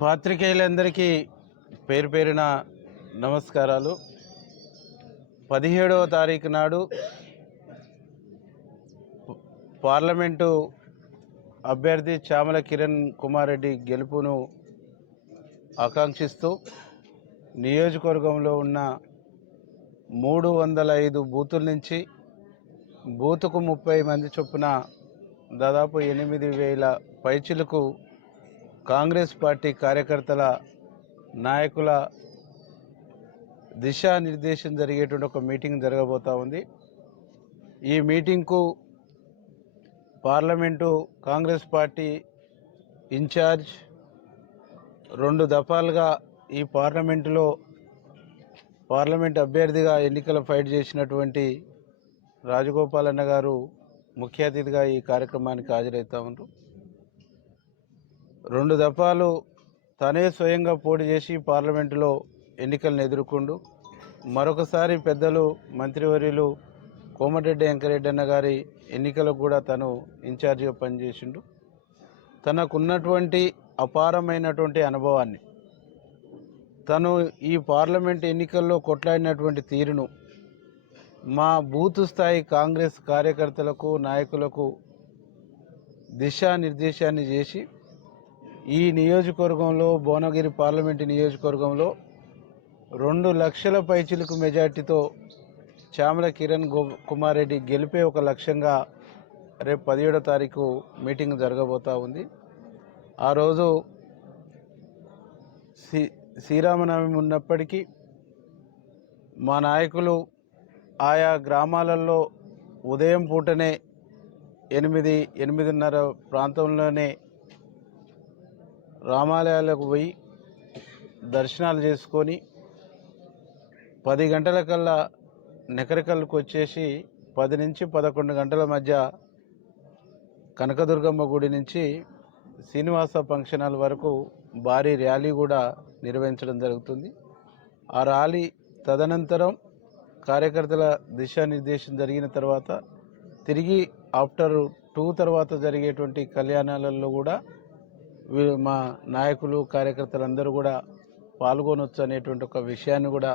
పాత్రికేయులందరికీ పేరు పేరున నమస్కారాలు. 17వ తారీఖు నాడు పార్లమెంటు అభ్యర్థి చామల కిరణ్ కుమార్ రెడ్డి గెలుపును ఆకాంక్షిస్తూ నియోజకవర్గంలో ఉన్న 305 బూతుల నుంచి బూతుకు 30 మంది చొప్పున దాదాపు 8,000 పైచిలకు కాంగ్రెస్ పార్టీ కార్యకర్తల నాయకుల దిశానిర్దేశం జరిగేటువంటి ఒక మీటింగ్ జరగబోతూ ఉంది. ఈ మీటింగ్కు పార్లమెంటు కాంగ్రెస్ పార్టీ ఇన్ఛార్జ్ 2 దఫాలుగా ఈ పార్లమెంట్ అభ్యర్థిగా ఎన్నికల ఫైట్ చేసినటువంటి రాజగోపాల్ అన్న గారు ముఖ్య అతిథిగా ఈ కార్యక్రమానికి హాజరవుతూ ఉన్నారు. 2 దఫాలు తనే స్వయంగా పోటీ చేసి పార్లమెంటులో ఎన్నికలను ఎదుర్కొండు. మరొకసారి పెద్దలు మంత్రివర్యులు కోమటిరెడ్డి వెంకరెడ్డి అన్న గారి ఎన్నికలకు కూడా తను ఇన్ఛార్జిగా పనిచేసిండు. తనకున్నటువంటి అపారమైనటువంటి అనుభవాన్ని, తను ఈ పార్లమెంట్ ఎన్నికల్లో కొట్లాడినటువంటి తీరును మా బూత్ స్థాయి కాంగ్రెస్ కార్యకర్తలకు నాయకులకు దిశానిర్దేశాన్ని చేసి ఈ నియోజకవర్గంలో భువనగిరి పార్లమెంటు నియోజకవర్గంలో 2 లక్షల పైచిలకు మెజార్టీతో చామల కిరణ్ కుమార్ రెడ్డి గెలిపే ఒక లక్ష్యంగా రేపు 17వ తారీఖు మీటింగ్ జరగబోతూ ఉంది. ఆ రోజు శ్రీరామనవమి ఉన్నప్పటికీ మా నాయకులు ఆయా గ్రామాలలో ఉదయం పూటనే 8-8:30 ప్రాంతంలోనే రామాలయాలకు పోయి దర్శనాలు చేసుకొని 10 గంటలకల్లా నెకరికల్లుకు వచ్చేసి 10 నుంచి 11 గంటల మధ్య కనకదుర్గమ్మ గుడి నుంచి శ్రీనివాస ఫంక్షన్ హాల్ వరకు భారీ ర్యాలీ కూడా నిర్వహించడం జరుగుతుంది. ఆ ర్యాలీ తదనంతరం కార్యకర్తల దిశానిర్దేశం జరిగిన తర్వాత తిరిగి ఆఫ్టర్ 2 తర్వాత జరిగేటువంటి కళ్యాణాలలో కూడా మా నాయకులు కార్యకర్తలందరూ కూడా పాల్గొనవచ్చు అనేటువంటి ఒక విషయాన్ని కూడా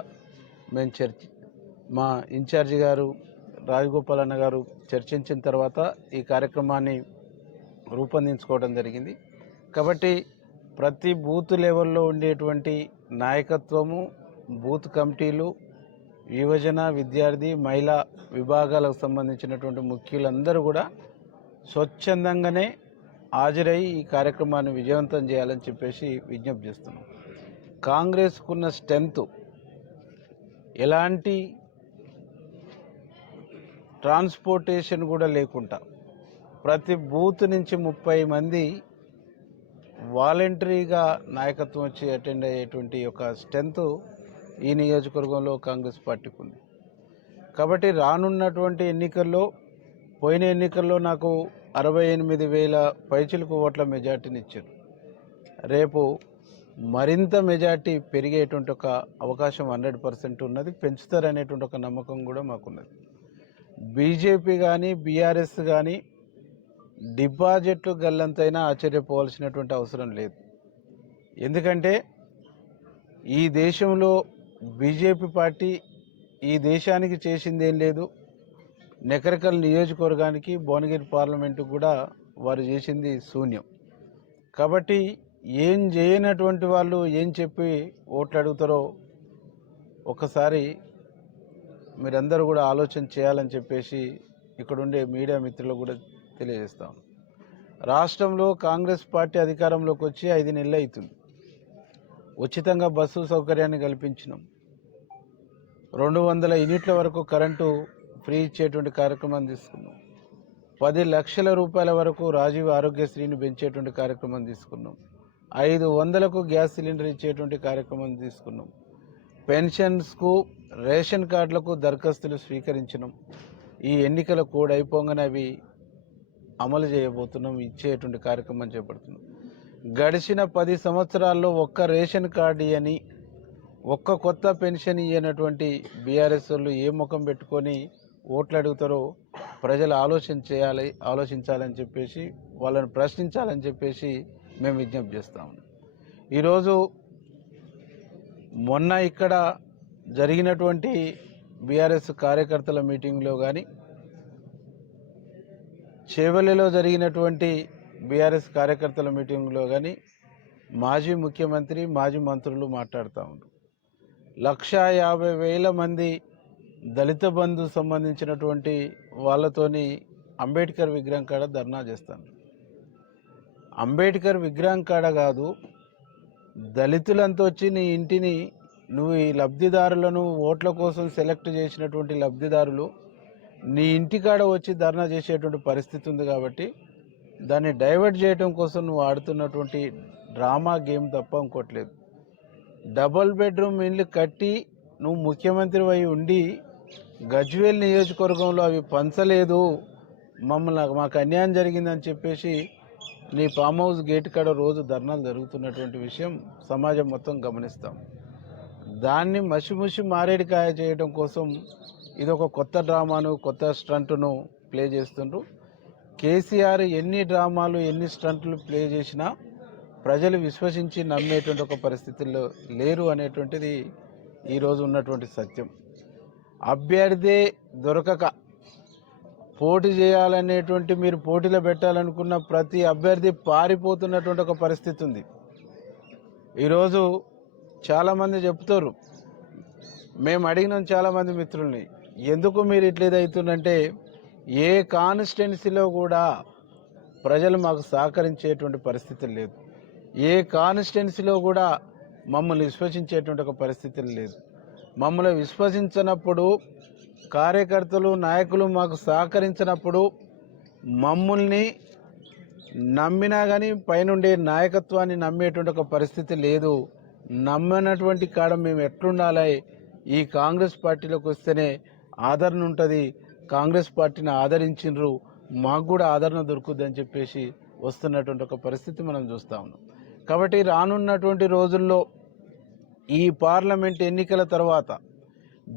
మేము మా ఇన్ఛార్జి గారు రాజగోపాల్ అన్న గారు చర్చించిన తర్వాత ఈ కార్యక్రమాన్ని రూపొందించుకోవడం జరిగింది. కాబట్టి ప్రతి బూత్ లెవెల్లో ఉండేటువంటి నాయకత్వము, బూత్ కమిటీలు, యువజన, విద్యార్థి, మహిళా విభాగాలకు సంబంధించినటువంటి ముఖ్యులందరూ కూడా స్వచ్ఛందంగానే హాజరై ఈ కార్యక్రమాన్ని విజయవంతం చేయాలని చెప్పేసి విజ్ఞప్తి చేస్తున్నాం. కాంగ్రెస్కున్న స్ట్రెంత్ ఎలాంటి ట్రాన్స్పోర్టేషన్ కూడా లేకుండా ప్రతి బూత్ నుంచి 30 మంది వాలంటరీగా నాయకత్వం వచ్చి అటెండ్ అయ్యేటువంటి ఒక స్ట్రెంత్ ఈ నియోజకవర్గంలో కాంగ్రెస్ పార్టీకి ఉంది. కాబట్టి రానున్నటువంటి ఎన్నికల్లో, పోయిన ఎన్నికల్లో నాకు 68,000 పైచిలకు ఓట్ల మెజార్టీని ఇచ్చారు. రేపు మరింత మెజార్టీ పెరిగేటువంటి ఒక అవకాశం 100% ఉన్నది. పెంచుతారనేటువంటి ఒక నమ్మకం కూడా మాకున్నది. బీజేపీ కానీ బీఆర్ఎస్ కానీ డిపాజిట్లు గల్లంతైనా ఆశ్చర్యపోవాల్సినటువంటి అవసరం లేదు. ఎందుకంటే ఈ దేశంలో బీజేపీ పార్టీ ఈ దేశానికి చేసిందేం లేదు. నెకరికల్ నియోజకవర్గానికి, భువనగిరి పార్లమెంటుకు కూడా వారు చేసింది శూన్యం. కాబట్టి ఏం చేయనటువంటి వాళ్ళు ఏం చెప్పి ఓట్లు అడుగుతారో ఒకసారి మీరందరూ కూడా ఆలోచన చేయాలని చెప్పేసి ఇక్కడుండే మీడియా మిత్రులకు కూడా తెలియజేస్తాం. రాష్ట్రంలో కాంగ్రెస్ పార్టీ అధికారంలోకి వచ్చి 5 నెలలు అవుతుంది. ఉచితంగా బస్సు సౌకర్యాన్ని కల్పించినాం. 200 యూనిట్ల వరకు కరెంటు ఫ్రీ ఇచ్చేటువంటి కార్యక్రమాన్ని తీసుకున్నాం. 10 లక్షల రూపాయల వరకు రాజీవ్ ఆరోగ్యశ్రీని పెంచేటువంటి కార్యక్రమం తీసుకున్నాం. 500కు గ్యాస్ సిలిండర్ ఇచ్చేటువంటి కార్యక్రమం తీసుకున్నాం. పెన్షన్స్కు, రేషన్ కార్డులకు దరఖాస్తులు స్వీకరించినాం. ఈ ఎన్నికల కోడ్ అయిపోగానే అవి అమలు చేయబోతున్నాం, ఇచ్చేటువంటి కార్యక్రమం చేపడుతున్నాం. గడిచిన 10 సంవత్సరాల్లో ఒక్క రేషన్ కార్డు ఇయ్యని, ఒక్క కొత్త పెన్షన్ ఇయ్యనటువంటి బీఆర్ఎస్ వాళ్ళు ఏ ముఖం పెట్టుకొని ఓట్లు అడుగుతారో ప్రజలు ఆలోచించాలని చెప్పేసి, వాళ్ళని ప్రశ్నించాలని చెప్పేసి మేము విజ్ఞప్తి చేస్తాము. ఈరోజు మొన్న ఇక్కడ జరిగినటువంటి బీఆర్ఎస్ కార్యకర్తల మీటింగ్లో కానీ, చేవెళ్లలో జరిగినటువంటి బీఆర్ఎస్ కార్యకర్తల మీటింగ్లో కానీ మాజీ ముఖ్యమంత్రి, మాజీ మంత్రులు మాట్లాడుతూ ఉన్నారు. 1,50,000 మంది దళిత బంధు సంబంధించినటువంటి వాళ్ళతోని అంబేద్కర్ విగ్రహం కాడ ధర్నా చేస్తాను. అంబేద్కర్ విగ్రహం కాడ కాదు, దళితులంతా వచ్చి నీ ఇంటిని, నువ్వు ఈ లబ్ధిదారులను ఓట్ల కోసం సెలెక్ట్ చేసినటువంటి లబ్ధిదారులు నీ ఇంటికాడ వచ్చి ధర్నా చేసేటువంటి పరిస్థితి ఉంది. కాబట్టి దాన్ని డైవర్ట్ చేయడం కోసం నువ్వు ఆడుతున్నటువంటి డ్రామా గేమ్ తప్ప ఇంకోట్లేదు. డబుల్ బెడ్రూమ్ ఇల్లు కట్టి నువ్వు ముఖ్యమంత్రి అయి ఉండి గజ్వేల్ నియోజకవర్గంలో అవి పంచలేదు, మాకు అన్యాయం జరిగిందని చెప్పేసి నీ ఫామ్ హౌస్ గేట్ కాడ రోజు ధర్నాలు జరుగుతున్నటువంటి విషయం సమాజం మొత్తం గమనిస్తాం. దాన్ని మసిముసి మారేడికాయ చేయడం కోసం ఇదొక కొత్త డ్రామాను, కొత్త స్టంట్ను ప్లే చేస్తుండ్రు. కేసీఆర్ ఎన్ని డ్రామాలు, ఎన్ని స్టంట్లు ప్లే చేసినా ప్రజలు విశ్వసించి నమ్మేటువంటి ఒక పరిస్థితుల్లో లేరు అనేటువంటిది ఈరోజు ఉన్నటువంటి సత్యం. అభ్యర్థే దొరకక పోటీ చేయాలనేటువంటి, మీరు పోటీలో పెట్టాలనుకున్న ప్రతి అభ్యర్థి పారిపోతున్నటువంటి ఒక పరిస్థితి ఉంది. ఈరోజు చాలామంది చెప్తారు, మేము అడిగినాం చాలామంది మిత్రుల్ని, ఎందుకు మీరు ఇట్లా అవుతుందంటే ఏ కాన్స్టిట్యున్సీలో కూడా ప్రజలు మాకు సహకరించేటువంటి పరిస్థితి లేదు, ఏ కాన్స్టిట్యున్సీలో కూడా మమ్మల్ని విశ్వసించేటువంటి ఒక పరిస్థితి లేదు. మమ్మల్ని విశ్వసించినప్పుడు, కార్యకర్తలు నాయకులు మాకు సహకరించినప్పుడు, మమ్మల్ని నమ్మినా కానీ పైనుండే నాయకత్వాన్ని నమ్మేటువంటి ఒక పరిస్థితి లేదు. నమ్మనటువంటి కాడ మేము ఎట్లుండాలి, ఈ కాంగ్రెస్ పార్టీలోకి వస్తేనే ఆదరణ ఉంటుంది, కాంగ్రెస్ పార్టీని ఆదరించిండ్రు, మాకు కూడా ఆదరణ దొరుకుద్దని చెప్పేసి వస్తున్నటువంటి ఒక పరిస్థితి మనం చూస్తూ ఉన్నాం. కాబట్టి రానున్నటువంటి రోజుల్లో ఈ పార్లమెంట్ ఎన్నికల తర్వాత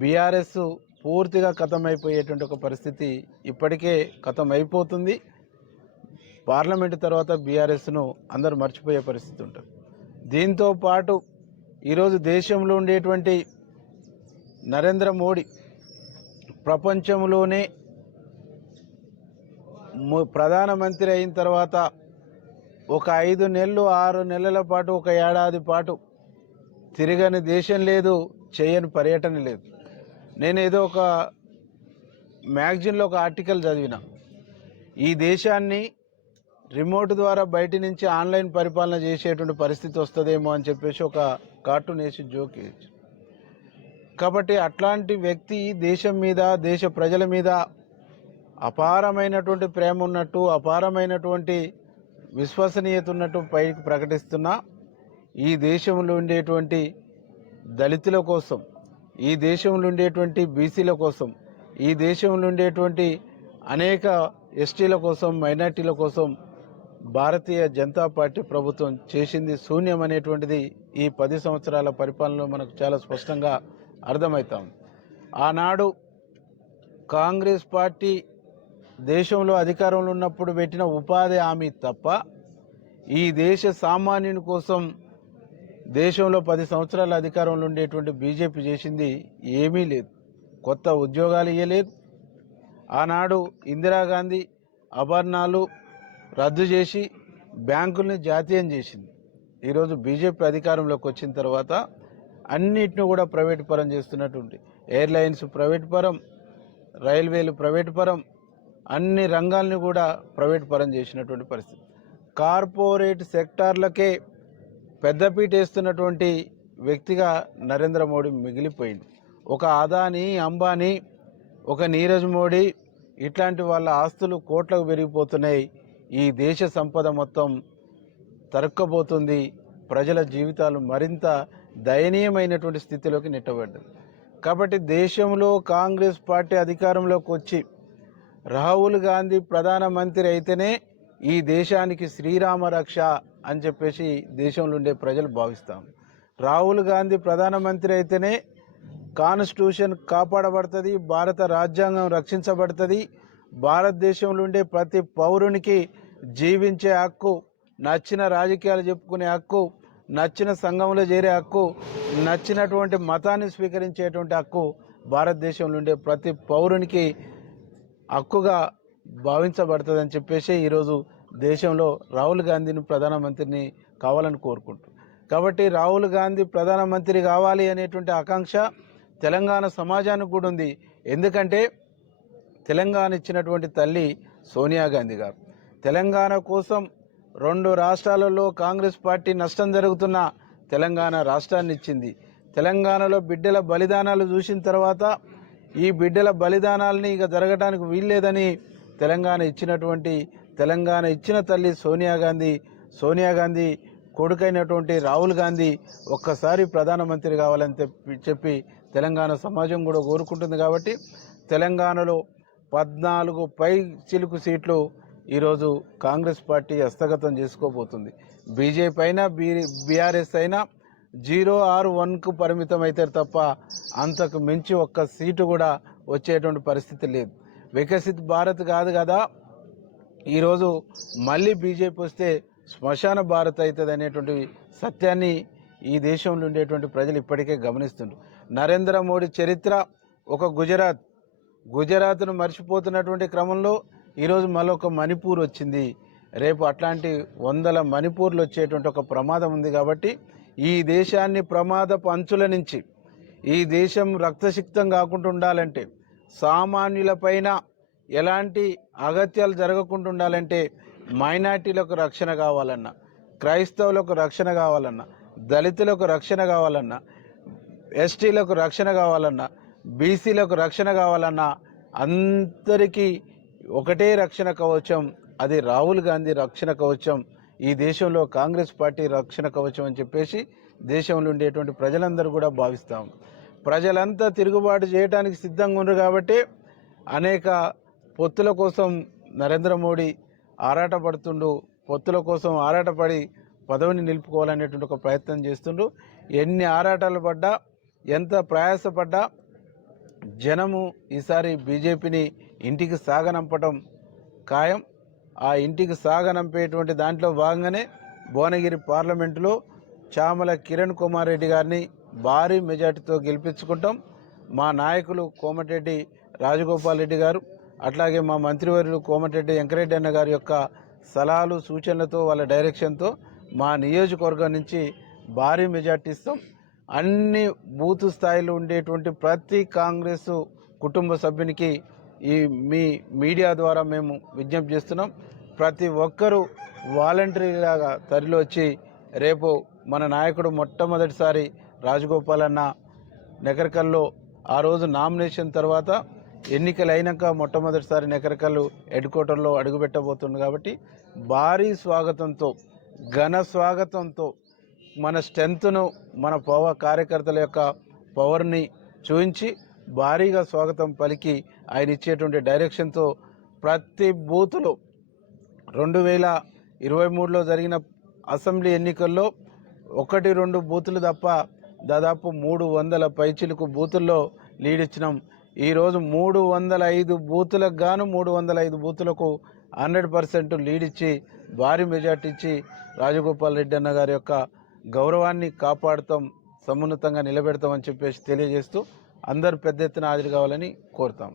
బీఆర్ఎస్ పూర్తిగా ఖతమైపోయేటువంటి ఒక పరిస్థితి ఇప్పటికే ఖతమైపోతుంది. పార్లమెంట్ తర్వాత బీఆర్ఎస్ను అందరూ మర్చిపోయే పరిస్థితి ఉంటుంది. దీంతో పాటు ఈరోజు దేశంలో ఉండేటువంటి నరేంద్ర మోడీ ప్రపంచంలోనే ప్రధానమంత్రి అయిన తర్వాత ఒక 5 నెలలు 6 నెలల పాటు, ఒక ఏడాది పాటు తిరగని దేశం లేదు, చేయని పర్యటన లేదు. నేను ఏదో ఒక మ్యాగజైన్లో ఒక ఆర్టికల్ చదివిన, ఈ దేశాన్ని రిమోట్ ద్వారా బయట నుంచి ఆన్లైన్ పరిపాలన చేసేటువంటి పరిస్థితి వస్తుందేమో అని చెప్పేసి ఒక కార్టూన్ వేసి జోక్ వేయచ్చు. కాబట్టి అట్లాంటి వ్యక్తి దేశం మీద, దేశ ప్రజల మీద అపారమైనటువంటి ప్రేమ ఉన్నట్టు, అపారమైనటువంటి విశ్వసనీయత ఉన్నట్టు పైకి ప్రకటిస్తున్నా, ఈ దేశంలో ఉండేటువంటి దళితుల కోసం, ఈ దేశంలో ఉండేటువంటి బీసీల కోసం, ఈ దేశంలో ఉండేటువంటి అనేక ఎస్టీల కోసం, మైనార్టీల కోసం భారతీయ జనతా పార్టీ ప్రభుత్వం చేసింది శూన్యం అనేటువంటిది ఈ 10 సంవత్సరాల పరిపాలనలో మనకు చాలా స్పష్టంగా అర్థమవుతాం. ఆనాడు కాంగ్రెస్ పార్టీ దేశంలో అధికారంలో ఉన్నప్పుడు పెట్టిన ఉపాధి హామీ తప్ప ఈ దేశ సామాన్యుని కోసం దేశంలో 10 సంవత్సరాల అధికారంలో ఉండేటువంటి బీజేపీ చేసింది ఏమీ లేదు. కొత్త ఉద్యోగాలు ఇవ్వలేదు. ఆనాడు ఇందిరాగాంధీ అభరణాలు రద్దు చేసి బ్యాంకుల్ని జాతీయం చేసింది. ఈరోజు బీజేపీ అధికారంలోకి వచ్చిన తర్వాత అన్నిటిని కూడా ప్రైవేట్ పరం చేస్తున్నటువంటి, ఎయిర్లైన్స్ ప్రైవేట్ పరం, రైల్వేలు ప్రైవేట్ పరం, అన్ని రంగాల్ని కూడా ప్రైవేట్ పరం చేసినటువంటి పరిస్థితి. కార్పొరేట్ సెక్టార్లకే పెద్దపీట వేస్తున్నటువంటి వ్యక్తిగా నరేంద్ర మోడీ మిగిలిపోయింది. ఒక అదానీ, అంబానీ, ఒక నీరజ్ మోడీ ఇట్లాంటి వాళ్ళ ఆస్తులు కోట్లకు పెరిగిపోతున్నాయి. ఈ దేశ సంపద మొత్తం తరుక్కబోతుంది. ప్రజల జీవితాలు మరింత దయనీయమైనటువంటి స్థితిలోకి నెట్టబడ్డది. కాబట్టి దేశంలో కాంగ్రెస్ పార్టీ అధికారంలోకి వచ్చి రాహుల్ గాంధీ ప్రధానమంత్రి అయితేనే ఈ దేశానికి శ్రీరామ రక్ష అని చెప్పేసి దేశంలో ఉండే ప్రజలు భావిస్తాం. రాహుల్ గాంధీ ప్రధానమంత్రి అయితేనే కాన్స్టిట్యూషన్ కాపాడబడుతుంది, భారత రాజ్యాంగం రక్షించబడుతుంది, భారతదేశంలో ఉండే ప్రతి పౌరునికి జీవించే హక్కు, నచ్చిన రాజకీయాలు చెప్పుకునే హక్కు, నచ్చిన సంఘంలో చేరే హక్కు, నచ్చినటువంటి మతాన్ని స్వీకరించేటువంటి హక్కు భారతదేశంలో ఉండే ప్రతి పౌరునికి హక్కుగా భావించబడుతుందని చెప్పేసి ఈరోజు దేశంలో రాహుల్ గాంధీని ప్రధానమంత్రిని కావాలని కోరుకుంటున్నారు. కాబట్టి రాహుల్ గాంధీ ప్రధానమంత్రి కావాలి అనేటువంటి ఆకాంక్ష తెలంగాణ సమాజానికి కూడా ఉంది. ఎందుకంటే తెలంగాణ ఇచ్చినటువంటి తల్లి సోనియా గాంధీ గారు తెలంగాణ కోసం 2 రాష్ట్రాలలో కాంగ్రెస్ పార్టీ నష్టం జరుగుతున్న తెలంగాణ రాష్ట్రాన్ని ఇచ్చింది. తెలంగాణలో బిడ్డల బలిదానాలు చూసిన తర్వాత ఈ బిడ్డల బలిదానాలని ఇక జరగడానికి వీల్లేదని తెలంగాణ ఇచ్చిన తల్లి సోనియా గాంధీ కొడుకైనటువంటి రాహుల్ గాంధీ ఒక్కసారి ప్రధానమంత్రి కావాలని చెప్పి తెలంగాణ సమాజం కూడా కోరుకుంటుంది. కాబట్టి తెలంగాణలో 14 పై చిలుకు సీట్లు ఈరోజు కాంగ్రెస్ పార్టీ హస్తగతం చేసుకోబోతుంది. బీజేపీ అయినా బీఆర్ఎస్ అయినా 0 or 1కు పరిమితం అయితే తప్ప అంతకు మించి ఒక్క సీటు కూడా వచ్చేటువంటి పరిస్థితి లేదు. వికసిత్ భారత్ కాదు కదా, ఈరోజు మళ్ళీ బీజేపీ వస్తే శ్మశాన భారత్ అవుతుంది అనేటువంటి సత్యాన్ని ఈ దేశంలో ఉండేటువంటి ప్రజలు ఇప్పటికే గమనిస్తున్నారు. నరేంద్ర మోడీ చరిత్ర ఒక గుజరాత్ను మర్చిపోతున్నటువంటి క్రమంలో ఈరోజు మరొక మణిపూర్ వచ్చింది. రేపు అట్లాంటి 100 మణిపూర్లు వచ్చేటువంటి ఒక ప్రమాదం ఉంది. కాబట్టి ఈ దేశాన్ని ప్రమాదపు అంచుల నుంచి ఈ దేశం రక్తసిక్తం కాకుండా ఉండాలంటే, సామాన్యులపైన ఎలాంటి అగత్యాలు జరగకుండా ఉండాలంటే, మైనార్టీలకు రక్షణ కావాలన్నా, క్రైస్తవులకు రక్షణ కావాలన్నా, దళితులకు రక్షణ కావాలన్నా, ఎస్టీలకు రక్షణ కావాలన్నా, బీసీలకు రక్షణ కావాలన్నా, అందరికీ ఒకటే రక్షణ కవచం, అది రాహుల్ గాంధీ రక్షణ కవచం, ఈ దేశంలో కాంగ్రెస్ పార్టీ రక్షణ కవచం అని చెప్పేసి దేశంలో ఉండేటువంటి ప్రజలందరూ కూడా భావిస్తాం. ప్రజలంతా తిరుగుబాటు చేయడానికి సిద్ధంగా ఉన్నారు. కాబట్టి అనేక పొత్తుల కోసం నరేంద్ర మోడీ ఆరాటపడుతుండు. పొత్తుల కోసం ఆరాటపడి పదవిని నిలుపుకోవాలనేటువంటి ఒక ప్రయత్నం చేస్తుండ్రు. ఎన్ని ఆరాటాలు పడ్డా, ఎంత ప్రయాసపడ్డా జనము ఈసారి బీజేపీని ఇంటికి సాగనంపటం ఖాయం. ఆ ఇంటికి సాగనంపేటువంటి దాంట్లో భాగంగానే భువనగిరి పార్లమెంటులో చామల కిరణ్ కుమార్ రెడ్డి గారిని భారీ మెజార్టీతో గెలిపించుకుంటాం. మా నాయకులు కోమటిరెడ్డి రాజగోపాల్ రెడ్డి గారు, అట్లాగే మా మంత్రివర్యులు కోమటిరెడ్డి వెంకరెడ్డి అన్న గారి యొక్క సలహాలు సూచనలతో, వాళ్ళ డైరెక్షన్తో మా నియోజకవర్గం నుంచి భారీ మెజార్టీ ఇస్తాం. అన్ని బూత్ స్థాయిలో ఉండేటువంటి ప్రతి కాంగ్రెస్ కుటుంబ సభ్యునికి ఈ మీ మీడియా ద్వారా మేము విజ్ఞప్తి చేస్తున్నాం. ప్రతి ఒక్కరూ వాలంటరీలాగా తరలి వచ్చి రేపు మన నాయకుడు మొట్టమొదటిసారి రాజగోపాల్ అన్న నెకరకల్లో ఆ రోజు నామినేషన్ తర్వాత ఎన్నికలు అయినాక మొట్టమొదటిసారి నెకరకల్లు హెడ్ క్వార్టర్లో అడుగుపెట్టబోతుంది. కాబట్టి భారీ స్వాగతంతో, ఘన స్వాగతంతో మన స్ట్రెంత్ను, మన కార్యకర్తల యొక్క పవర్ని చూపించి భారీగా స్వాగతం పలికి ఆయన ఇచ్చేటువంటి డైరెక్షన్తో ప్రతి బూతులో 2023లో జరిగిన అసెంబ్లీ ఎన్నికల్లో 1-2 బూతులు తప్ప దాదాపు 300 పైచిలకు బూతుల్లో లీడ్ ఇచ్చినాం. ఈరోజు 305 బూతులకు గాను 305 బూతులకు 100% లీడ్ ఇచ్చి భారీ మెజార్టీ ఇచ్చి రాజగోపాల్ రెడ్డి అన్న గారి యొక్క గౌరవాన్ని కాపాడుతాం, సమున్నతంగా నిలబెడతామని చెప్పేసి తెలియజేస్తూ అందరూ పెద్ద ఎత్తున హాజరు కావాలని కోరుతాం.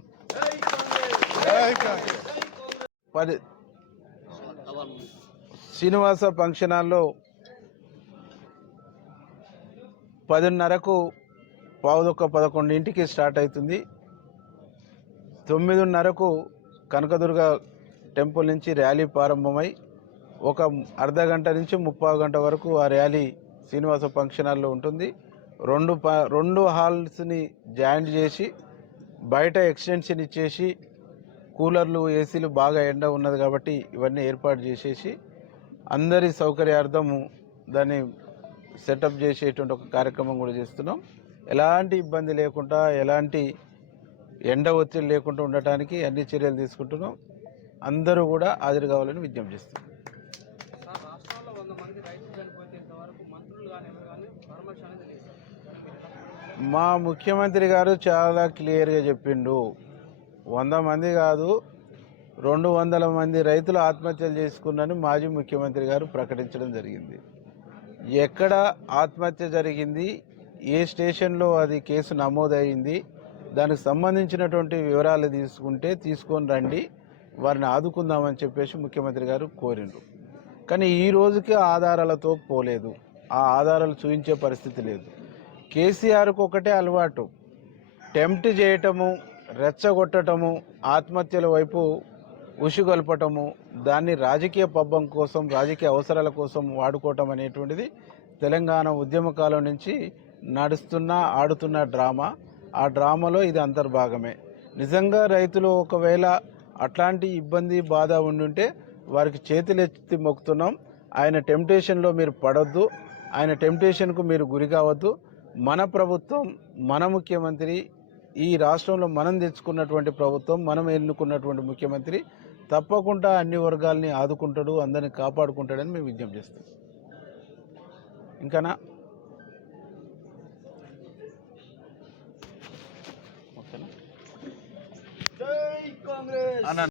శ్రీనివాస ఫంక్షన్ హాల్లో 10:30కు 11:15 స్టార్ట్ అవుతుంది. 9:30కు కనకదుర్గ టెంపుల్ నుంచి ర్యాలీ ప్రారంభమై ఒక అర్ధ గంట నుంచి 30 గంట వరకు ఆ ర్యాలీ శ్రీనివాస ఫంక్షన్ హాల్లో ఉంటుంది. 2 హాల్స్ని జాయింట్ చేసి బయట ఎక్స్టెన్షన్ ఇచ్చేసి కూలర్లు, ఏసీలు బాగా ఎండ ఉన్నది కాబట్టి ఇవన్నీ ఏర్పాటు చేసేసి అందరి సౌకర్యార్థము దాన్ని సెటప్ చేసేటువంటి ఒక కార్యక్రమం కూడా చేస్తున్నాం. ఎలాంటి ఇబ్బంది లేకుండా, ఎలాంటి ఎండ ఒత్తిడి లేకుండా ఉండటానికి అన్ని చర్యలు తీసుకుంటున్నాం. అందరూ కూడా హాజరు కావాలని విజ్ఞప్తి చేస్తున్నాం. మా ముఖ్యమంత్రి గారు చాలా క్లియర్గా చెప్పిండు. 100 మంది కాదు, 200 మంది రైతులు ఆత్మహత్యలు చేసుకున్నారని మాజీ ముఖ్యమంత్రి గారు ప్రకటించడం జరిగింది. ఎక్కడ ఆత్మహత్య జరిగింది, ఏ స్టేషన్లో అది కేసు నమోదైంది, దానికి సంబంధించినటువంటి వివరాలు తీసుకొని రండి, వారిని ఆదుకుందామని చెప్పేసి ముఖ్యమంత్రి గారు కోరిండ్రు. కానీ ఈ రోజుకి ఆధారాలతో పోలేదు, ఆ ఆధారాలు చూపించే పరిస్థితి లేదు. కేసీఆర్కు ఒకటే అలవాటు, టెంప్ట్ చేయటము, రెచ్చగొట్టటము, ఆత్మహత్యల వైపు ఉసుగొల్పటము, దాన్ని రాజకీయ పబ్బం కోసం, రాజకీయ అవసరాల కోసం వాడుకోవటం అనేటువంటిది తెలంగాణ ఉద్యమకాలం నుంచి ఆడుతున్న డ్రామా. ఆ డ్రామాలో ఇది అంతర్భాగమే. నిజంగా రైతులు ఒకవేళ అట్లాంటి ఇబ్బంది బాధ ఉండుంటే వారికి చేతులెత్తి మొక్కుతున్నాం. ఆయన టెంప్టేషన్లో మీరు పడొద్దు, ఆయన టెంప్టేషన్కు మీరు గురి కావద్దు. మన ప్రభుత్వం, మన ముఖ్యమంత్రి, ఈ రాష్ట్రంలో మనం తెచ్చుకున్నటువంటి ప్రభుత్వం, మనం ఎన్నుకున్నటువంటి ముఖ్యమంత్రి తప్పకుండా అన్ని వర్గాల్ని ఆదుకుంటాడు, అందరిని కాపాడుకుంటాడని మేము విజ్ఞప్తి చేస్తాం. ఇంకానా? ఓకేనా?